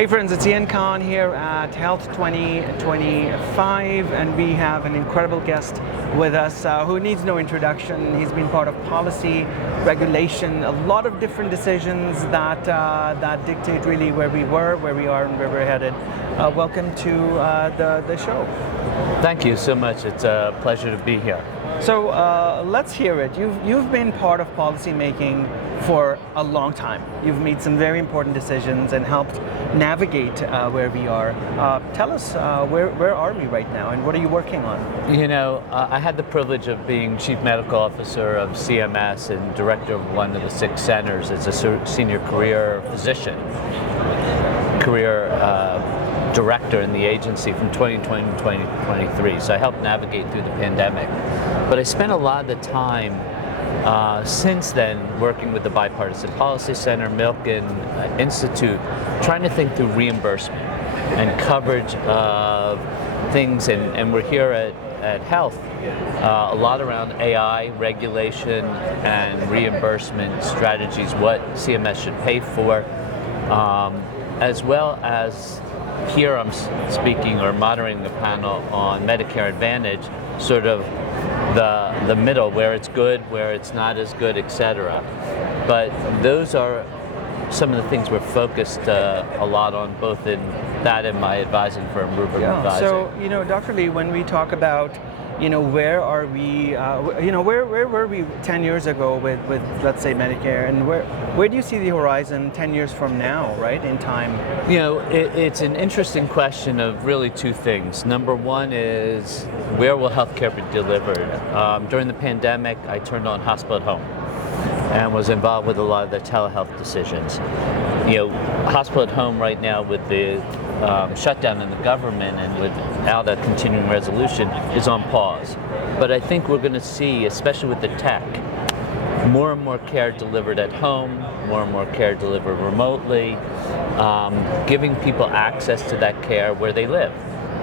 Hey friends, it's Ian Khan here at Health 2025, and we have an incredible guest with us who needs no introduction. He's been part of policy, regulation, a lot of different decisions that dictate really where we were, where we are, and where we're headed. Welcome to the show. Thank you so much. It's a pleasure to be here. So let's hear it. You've been part of policy making for a long time. You've made some very important decisions and helped navigate where we are. Tell us where are we right now, and what are you working on? You know, I had the privilege of being Chief Medical Officer of CMS and Director of one of the 6 centers as a senior career physician, director in the agency from 2020 to 2023. So I helped navigate through the pandemic. But I spent a lot of the time since then working with the Bipartisan Policy Center, Milken Institute, trying to think through reimbursement and coverage of things. And we're here at Health, a lot around AI, regulation, and reimbursement strategies, what CMS should pay for, as well as here I'm speaking or moderating a panel on Medicare Advantage, sort of the middle, where it's good, where it's not as good, etc. But those are some of the things we're focused a lot on, both in that and my advising firm, Rupert Advising. So, Dr. Lee, when we talk about, where are we, where were we 10 years ago with let's say, Medicare, and where do you see the horizon 10 years from now, right, in time? It's an interesting question of really 2 things. Number one is, where will healthcare be delivered? During the pandemic, I turned on hospital at home and was involved with a lot of the telehealth decisions. Hospital at home right now with the shutdown in the government and without a continuing resolution is on pause. But I think we're going to see, especially with the tech, more and more care delivered at home, more and more care delivered remotely, giving people access to that care where they live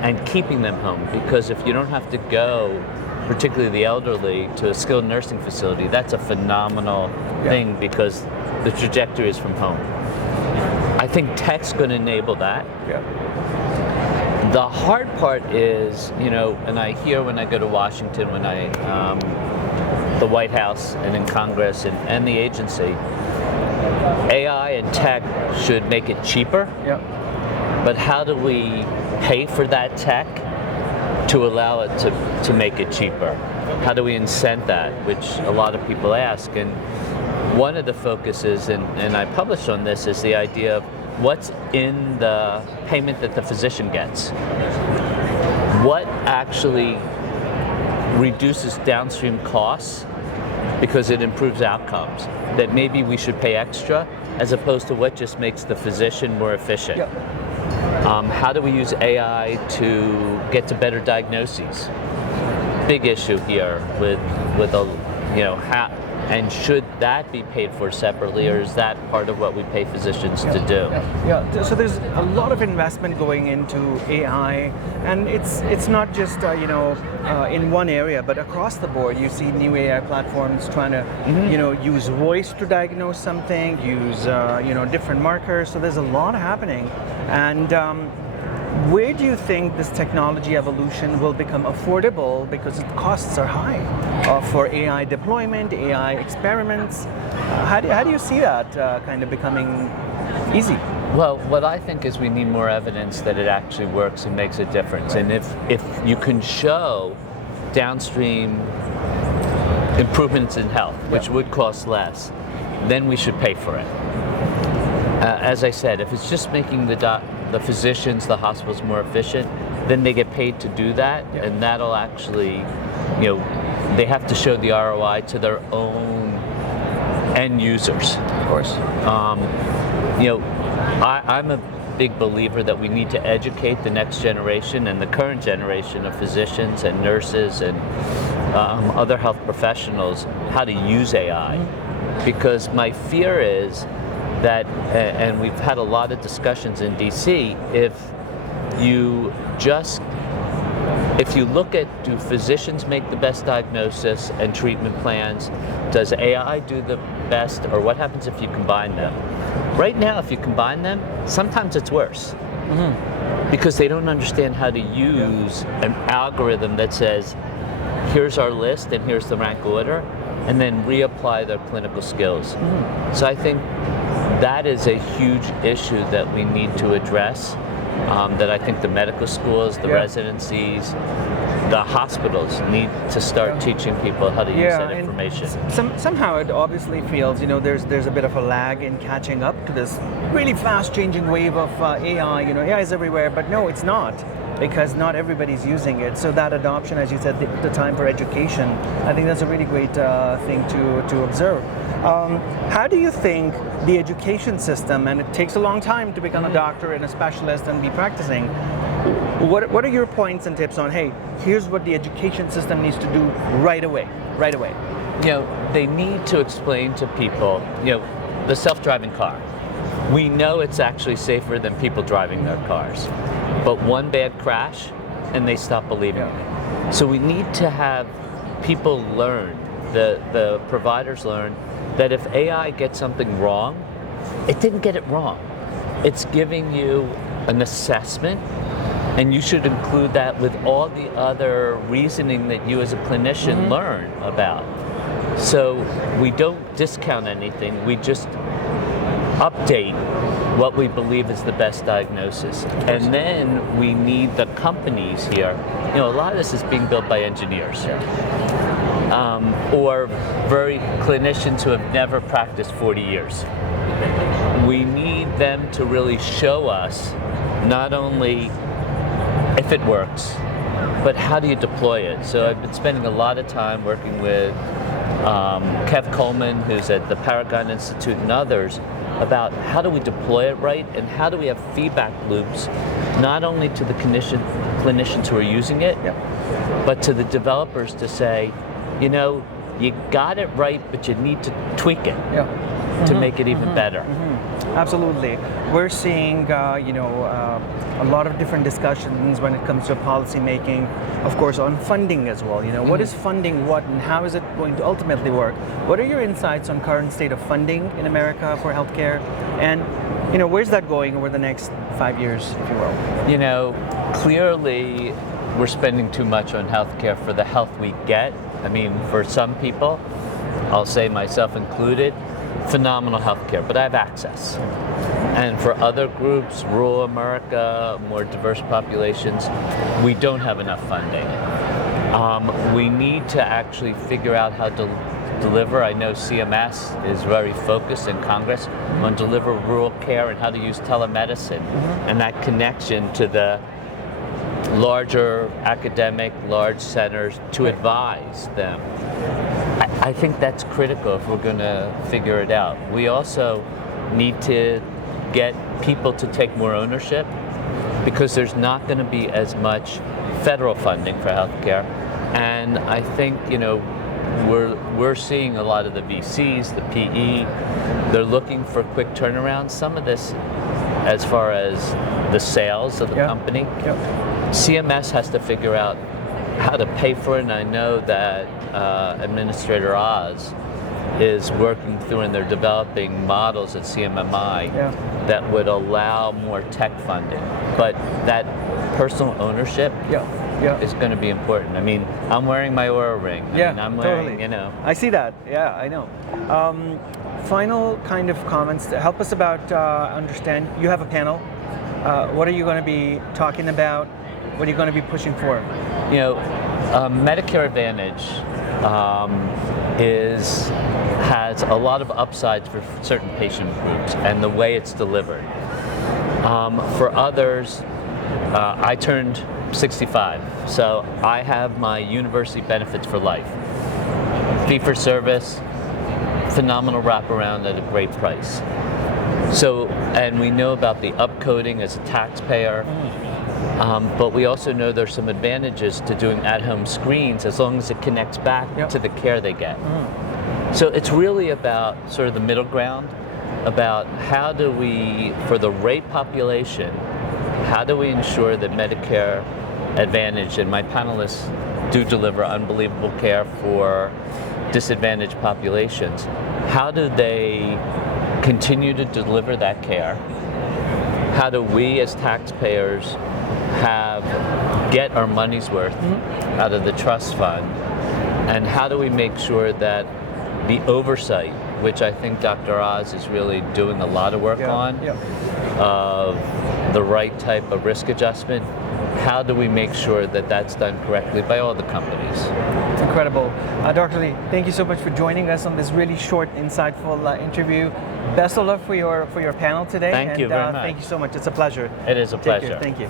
and keeping them home. Because if you don't have to go, particularly the elderly, to a skilled nursing facility, that's a phenomenal thing, because the trajectory is from home. I think tech's going to enable that. Yeah. The hard part is, and I hear when I go to Washington, when the White House and in Congress and the agency, AI and tech should make it cheaper. Yeah. But how do we pay for that tech to allow it to make it cheaper? How do we incent that, which a lot of people ask? And one of the focuses, and I published on this, is the idea of what's in the payment that the physician gets. What actually reduces downstream costs because it improves outcomes, that maybe we should pay extra, as opposed to what just makes the physician more efficient. Yep. How do we use AI to get to better diagnoses? Big issue here with how, and should that be paid for separately, or is that part of what we pay physicians to do? Yeah. So there's a lot of investment going into AI, and it's not just in one area, but across the board. You see new AI platforms trying to use voice to diagnose something, use different markers. So there's a lot happening, and where do you think this technology evolution will become affordable, because the costs are high for AI deployment, AI experiments? How do you see that kind of becoming easy? Well, what I think is we need more evidence that it actually works and makes a difference. And if you can show downstream improvements in health, which would cost less, then we should pay for it. As I said, if it's just making the physicians, the hospitals more efficient, then they get paid to do that, and that'll actually, they have to show the ROI to their own end users. Of course. I'm a big believer that we need to educate the next generation and the current generation of physicians and nurses and other health professionals how to use AI, because my fear is that, and we've had a lot of discussions in DC, if you look at, do physicians make the best diagnosis and treatment plans? Does AI do the best, or what happens if you combine them? Right now, if you combine them, sometimes it's worse. Because they don't understand how to use an algorithm that says, here's our list and here's the rank order, and then reapply their clinical skills. So I think that is a huge issue that we need to address, that I think the medical schools, the residencies, the hospitals need to start teaching people how to use that information. Somehow it obviously feels, there's a bit of a lag in catching up to this really fast changing wave of AI. AI is everywhere, but no, it's not, because not everybody's using it. So that adoption, as you said, the time for education, I think that's a really great thing to observe. How do you think the education system, and it takes a long time to become a doctor and a specialist and be practicing, what are your points and tips on, hey, here's what the education system needs to do right away? They need to explain to people, the self-driving car. We know it's actually safer than people driving their cars. But one bad crash and they stop believing it. So we need to have people learn, the providers learn, that if AI gets something wrong, it didn't get it wrong. It's giving you an assessment, and you should include that with all the other reasoning that you as a clinician learn about. So we don't discount anything, we just update what we believe is the best diagnosis. And then we need the companies here. A lot of this is being built by engineers. Or very clinicians who have never practiced 40 years. We need them to really show us not only if it works, but how do you deploy it? So I've been spending a lot of time working with Kev Coleman, who's at the Paragon Institute, and others, about how do we deploy it right, and how do we have feedback loops, not only to the clinicians who are using it, but to the developers to say, you got it right, but you need to tweak it to make it even better. Absolutely. We're seeing, a lot of different discussions when it comes to policy making, of course, on funding as well. What is funding what, and how is it going to ultimately work? What are your insights on current state of funding in America for healthcare? And, where's that going over the next 5 years, if you will? Clearly, we're spending too much on healthcare for the health we get. I mean, for some people, I'll say myself included, phenomenal healthcare, but I have access. And for other groups, rural America, more diverse populations, we don't have enough funding. We need to actually figure out how to deliver. I know CMS is very focused in Congress on deliver rural care and how to use telemedicine and that connection to the larger academic, large centers to advise them. I think that's critical if we're going to figure it out. We also need to get people to take more ownership, because there's not going to be as much federal funding for healthcare. And I think, we're seeing a lot of the VCs, the PE, they're looking for quick turnarounds. Some of this, as far as the sales of the company, CMS has to figure out how to pay for it, and I know that Administrator Oz is working through, and they're developing models at CMMI that would allow more tech funding. But that personal ownership is going to be important. I mean, I'm wearing my Oura ring. I'm wearing, I see that. Yeah, I know. Final kind of comments to help us about understand. You have a panel. What are you going to be talking about? What are you going to be pushing for? Medicare Advantage has a lot of upsides for certain patient groups and the way it's delivered. For others, I turned 65, so I have my university benefits for life. Fee for service, phenomenal wraparound at a great price. So, and we know about the upcoding as a taxpayer. But we also know there's some advantages to doing at-home screens as long as it connects back to the care they get. So it's really about sort of the middle ground, about how do we, for the rate population, how do we ensure that Medicare Advantage, and my panelists do deliver unbelievable care for disadvantaged populations, how do they continue to deliver that care? How do we as taxpayers get our money's worth out of the trust fund? And how do we make sure that the oversight, which I think Dr. Oz is really doing a lot of work on, of the right type of risk adjustment, how do we make sure that that's done correctly by all the companies? It's incredible. Dr. Lee, thank you so much for joining us on this really short, insightful interview. Best of luck for your panel today. Thank you very much. Thank you so much. It's a pleasure. It is a Take pleasure. care. Thank you.